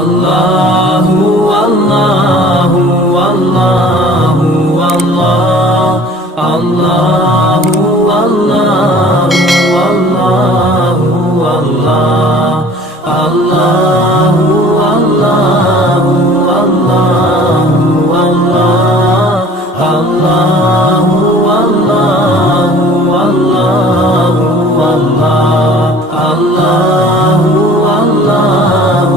الله والله والله والله الله والله والله والله الله والله والله والله الله والله والله والله الله والله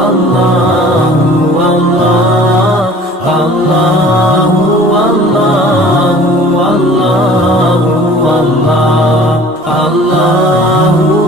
والله والله الله والله والله والله الله